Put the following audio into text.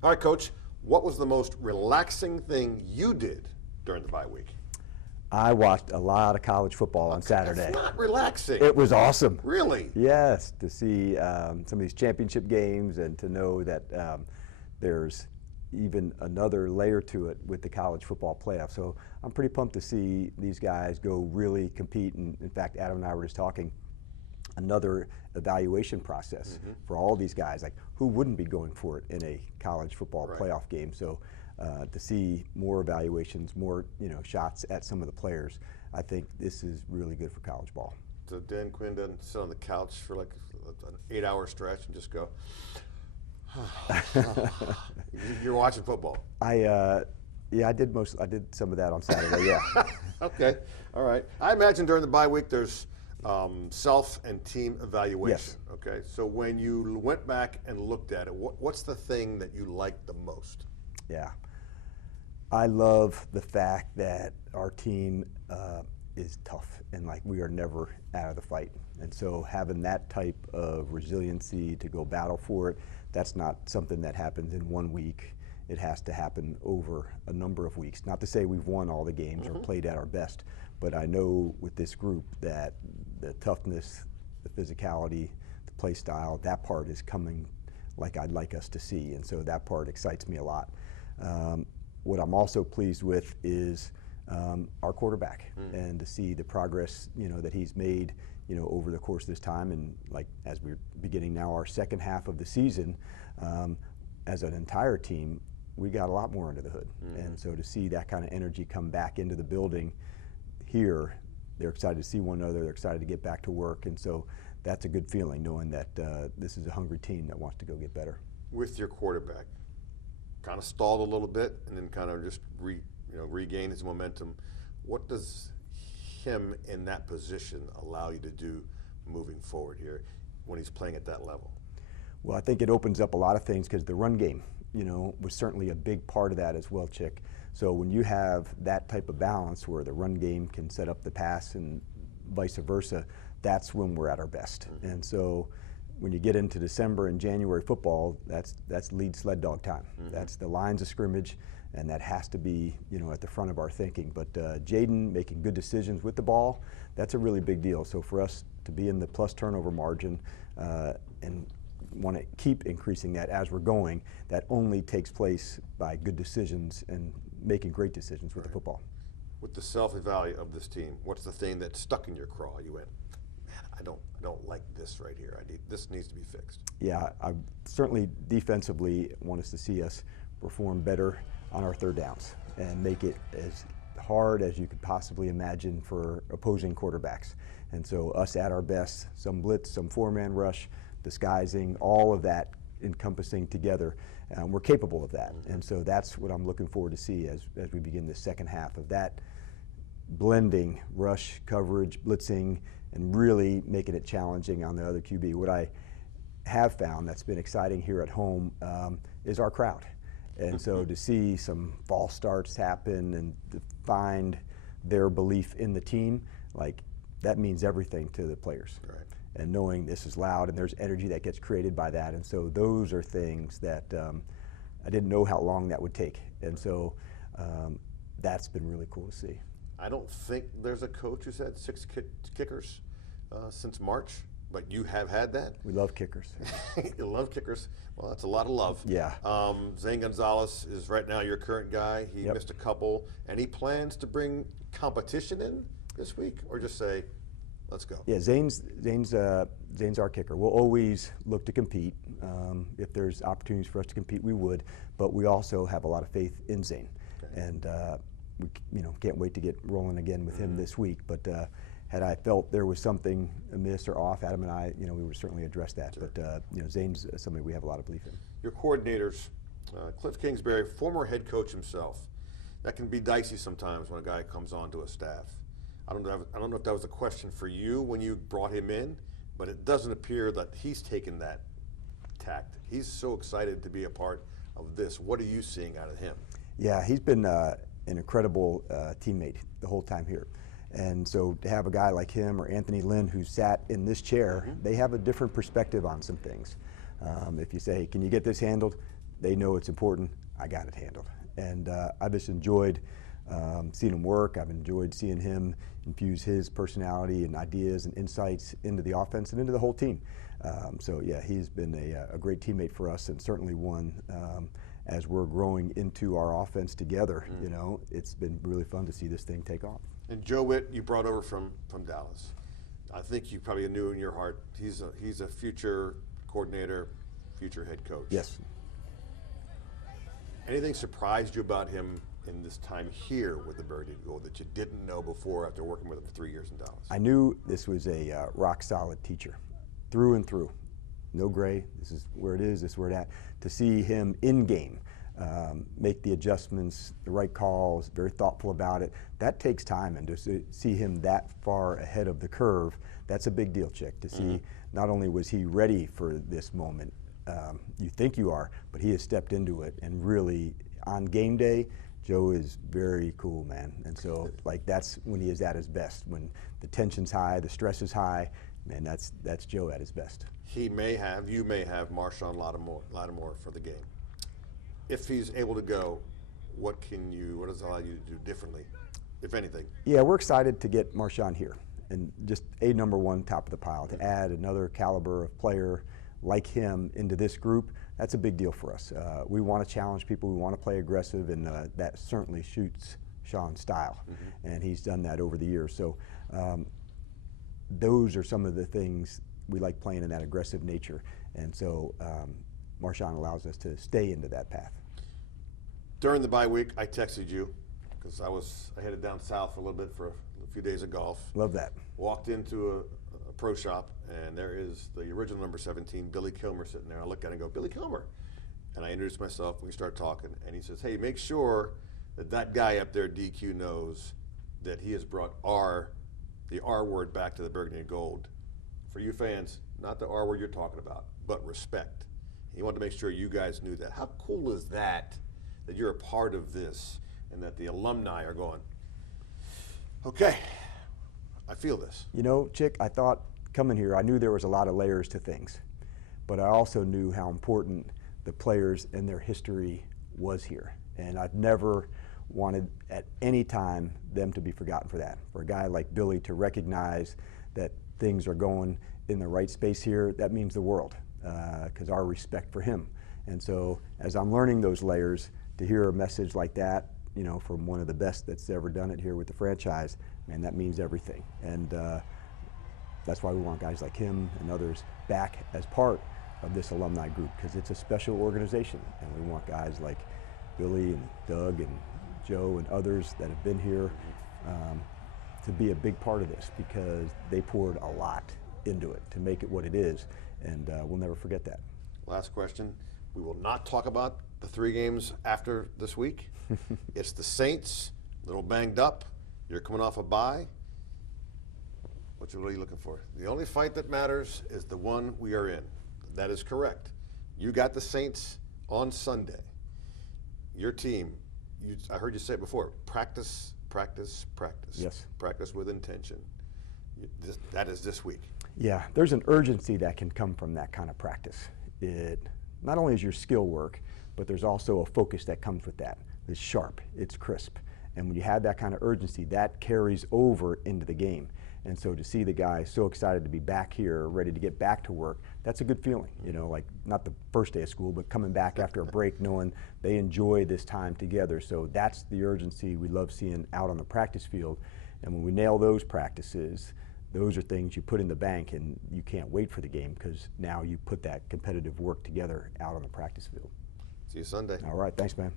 All right, Coach, what was the most relaxing thing you did during the bye week? I watched a lot of college football on Okay, Saturday. that's not relaxing. It was awesome. Really? Yes, to see some of these championship games and to know that there's even another layer to it with the college football playoff. So I'm pretty pumped to see these guys go really compete. And in fact, Adam and I were just talking another evaluation process for all these guys. Like, who wouldn't be going for it in a college football playoff game? So to see more evaluations, more shots at some of the players, I think this is really good for college ball. So Dan Quinn doesn't sit on the couch for like an 8-hour stretch and just go. You're watching football. Yeah, I did some of that on Saturday. Yeah. Okay, all right. I imagine during the bye week there's self and team evaluation. Yes. Okay, so when you went back and looked at it, what's the thing that you liked the most? Yeah, I love the fact that our team is tough and like we are never out of the fight. And so having that type of resiliency to go battle for it, that's not something that happens in 1 week. It has to happen over a number of weeks. Not to say we've won all the games or played at our best, but I know with this group that the toughness, the physicality, the play style, that part is coming like I'd like us to see. And so that part excites me a lot. What I'm also pleased with is our quarterback and to see the progress that he's made over the course of this time, and like as we're beginning now our second half of the season, as an entire team, we got a lot more under the hood. And so to see that kind of energy come back into the building here, they're excited to see one another, they're excited to get back to work, and so that's a good feeling knowing that this is a hungry team that wants to go get better. With your quarterback, kind of stalled a little bit and then kind of just regain his momentum. What does him in that position allow you to do moving forward here when he's playing at that level? Well, I think it opens up a lot of things because the run game, was certainly a big part of that as well, Chick. So when you have that type of balance where the run game can set up the pass and vice versa, that's when we're at our best. And so when you get into December and January football, that's lead sled dog time. That's the lines of scrimmage, and that has to be at the front of our thinking. But Jaden making good decisions with the ball, that's a really big deal. So for us to be in the plus turnover margin and want to keep increasing that as we're going, that only takes place by good decisions and making great decisions with the football. With the self-evaluate of this team, what's the thing that stuck in your craw? You went, man, I don't like this right here. This needs to be fixed. Yeah, I certainly defensively want us to see us perform better on our third downs and make it as hard as you could possibly imagine for opposing quarterbacks. And so us at our best, some blitz, some four-man rush, disguising, all of that encompassing together. We're capable of that. And so that's what I'm looking forward to see as we begin the second half of that blending, rush, coverage, blitzing, and really making it challenging on the other QB. What I have found that's been exciting here at home is our crowd. And so to see some false starts happen and to find their belief in the team, like that means everything to the players. Right. And knowing this is loud and there's energy that gets created by that. And so those are things that I didn't know how long that would take. And so that's been really cool to see. I don't think there's a coach who's had 6 kickers since March, but you have had that. We love kickers. You love kickers. Well, that's a lot of love. Yeah. Zane Gonzalez is right now your current guy. He missed a couple. Any plans to bring competition in this week, or just say, let's go? Yeah, Zane's our kicker. We'll always look to compete. If there's opportunities for us to compete, we would. But we also have a lot of faith in Zane, and we can't wait to get rolling again with him this week. But had I felt there was something amiss or off, Adam and I, we would certainly address that. Sure. But Zane's somebody we have a lot of belief in. Your coordinators, Cliff Kingsbury, former head coach himself. That can be dicey sometimes when a guy comes onto a staff. I don't know if that was a question for you when you brought him in, but it doesn't appear that he's taken that tact. He's so excited to be a part of this. What are you seeing out of him? Yeah, he's been an incredible teammate the whole time here. And so to have a guy like him or Anthony Lynn who sat in this chair, they have a different perspective on some things. If you say, can you get this handled? they know it's important. I got it handled. And I've just enjoyed seeing him work. I've enjoyed seeing him infuse his personality and ideas and insights into the offense and into the whole team. So yeah, he's been a great teammate for us, and certainly one as we're growing into our offense together. You know, it's been really fun to see this thing take off. And Joe Whitt, you brought over from Dallas. I think you probably knew in your heart he's a future coordinator, future head coach. Yes. Anything surprised you about him in this time here with the Burgundy and Gold that you didn't know before after working with him for 3 years in Dallas? I knew this was a rock solid teacher, through and through. No gray. This is where it is. This is where it at. To see him in game, make the adjustments, the right calls, very thoughtful about it. That takes time, and to see him that far ahead of the curve, that's a big deal, Chick. To see not only was he ready for this moment, you think you are, but he has stepped into it, and really on game day, Joe is very cool, man. And so, like, that's when he is at his best. When the tension's high, the stress is high, man, that's Joe at his best. You may have Marshawn Lattimore for the game. If he's able to go, what does it allow you to do differently, if anything? Yeah, we're excited to get Marshawn here, and just a number one top of the pile. To add another caliber of player like him into this group, that's a big deal for us. We want to challenge people, we want to play aggressive, and that certainly suits Sean's style, and he's done that over the years. So those are some of the things we like, playing in that aggressive nature, and so Marshawn allows us to stay into that path. During the bye week, I texted you because I headed down south for a little bit for a few days of golf. Love that. Walked into a pro shop, and there is the original number 17, Billy Kilmer, sitting there. I look at it and go, Billy Kilmer. And I introduced myself, we start talking, and he says, hey, make sure that guy up there, DQ, knows that he has brought the R word back to the Burgundy and Gold. For you fans, not the R word you're talking about, but respect. He wanted to make sure you guys knew that. How cool is that you're a part of this and that the alumni are going, okay, I feel this. You know, Chick, I thought coming here, I knew there was a lot of layers to things, but I also knew how important the players and their history was here. And I've never wanted at any time them to be forgotten for that. For a guy like Billy to recognize that things are going in the right space here, that means the world, because our respect for him. And so as I'm learning those layers, to hear a message like that, you know, from one of the best that's ever done it here with the franchise, man, that means everything. And that's why we want guys like him and others back as part of this alumni group, because it's a special organization, and we want guys like Billy and Doug and Joe and others that have been here to be a big part of this, because they poured a lot into it to make it what it is, and we'll never forget that. Last question. We will not talk about the 3 games after this week. It's the Saints, a little banged up. You're coming off a bye. What are you looking for? The only fight that matters is the one we are in. That is correct. You got the Saints on Sunday. Your team, I heard you say it before, practice, practice, practice. Yes. Practice with intention. That is this week. Yeah, there's an urgency that can come from that kind of practice. It not only is your skill work, but there's also a focus that comes with that. It's sharp, it's crisp. And when you have that kind of urgency, that carries over into the game. And so to see the guys so excited to be back here, ready to get back to work, that's a good feeling. You know, like not the first day of school, but coming back after a break, knowing they enjoy this time together. So that's the urgency we love seeing out on the practice field. And when we nail those practices, those are things you put in the bank, and you can't wait for the game, because now you put that competitive work together out on the practice field. See you Sunday. All right, thanks, man.